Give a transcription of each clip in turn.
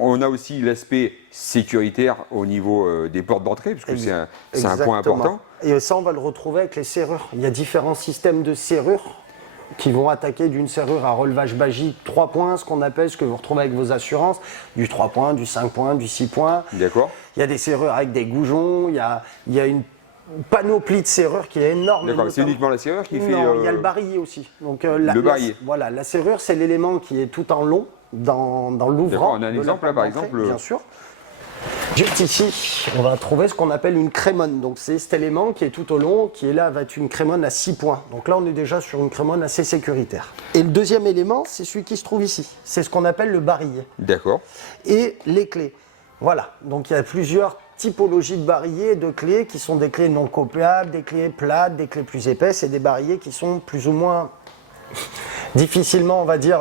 on a aussi l'aspect sécuritaire au niveau des portes d'entrée, parce que c'est un point important. Et ça, on va le retrouver avec les serrures. Il y a différents systèmes de serrures qui vont attaquer d'une serrure à relevage basique 3 points, ce qu'on appelle, ce que vous retrouvez avec vos assurances, du 3 points, du 5 points, du 6 points. D'accord. Il y a des serrures avec des goujons, il y a une panoplie de serrures qui est énorme. D'accord, c'est uniquement la serrure qui fait... Non, il y a le barillet aussi. Donc, le barillet. Voilà, la serrure, c'est l'élément qui est tout en long dans l'ouvrant. On a un exemple là, par exemple. Bien sûr. Juste ici, on va trouver ce qu'on appelle une crémone. Donc c'est cet élément qui est tout au long, qui est là, va être une crémone à 6 points. Donc là, on est déjà sur une crémone assez sécuritaire. Et le deuxième élément, c'est celui qui se trouve ici. C'est ce qu'on appelle le barillet. D'accord. Et les clés. Voilà. Donc il y a plusieurs typologies de barillets et de clés qui sont des clés non copiables, des clés plates, des clés plus épaisses et des barillets qui sont plus ou moins difficilement, on va dire...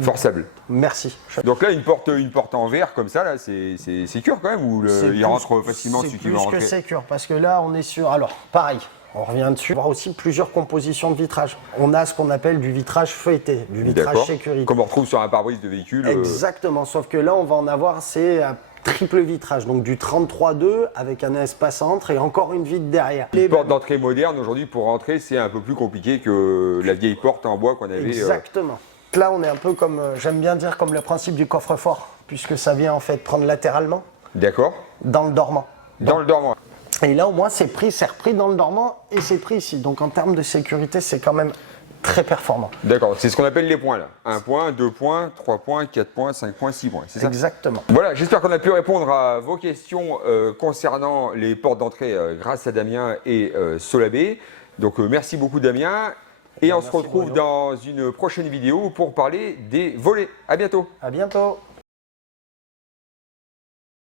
forçable. Merci. Donc là, une porte en verre comme ça, là, c'est sécure quand même, ou il rentre facilement celui qui va rentrer? C'est plus que sécure, parce que là, on est sur... Alors, pareil, on revient dessus. On va aussi plusieurs compositions de vitrage. On a ce qu'on appelle du vitrage feuilleté, du vitrage sécurité. Comme on retrouve sur un pare-brise de véhicule. Exactement, sauf que là, on va en avoir, c'est un triple vitrage, donc du 33.2 avec un espace-centre et encore une vitre derrière. Les portes d'entrée modernes, aujourd'hui, pour rentrer, c'est un peu plus compliqué que la vieille porte en bois qu'on avait. Exactement. Là, on est un peu comme, j'aime bien dire, comme le principe du coffre-fort, puisque ça vient en fait prendre latéralement. D'accord. Dans le dormant. Dans le dormant. Et là, au moins, c'est repris dans le dormant et c'est pris ici. Donc, en termes de sécurité, c'est quand même très performant. D'accord, c'est ce qu'on appelle les points là. 1 point, 2 points, 3 points, 4 points, 5 points, 6 points, c'est ça? Exactement. Voilà, j'espère qu'on a pu répondre à vos questions concernant les portes d'entrée grâce à Damien et Solabé. Donc, merci beaucoup Damien. Et on se retrouve dans une prochaine vidéo pour parler des volets. À bientôt. À bientôt.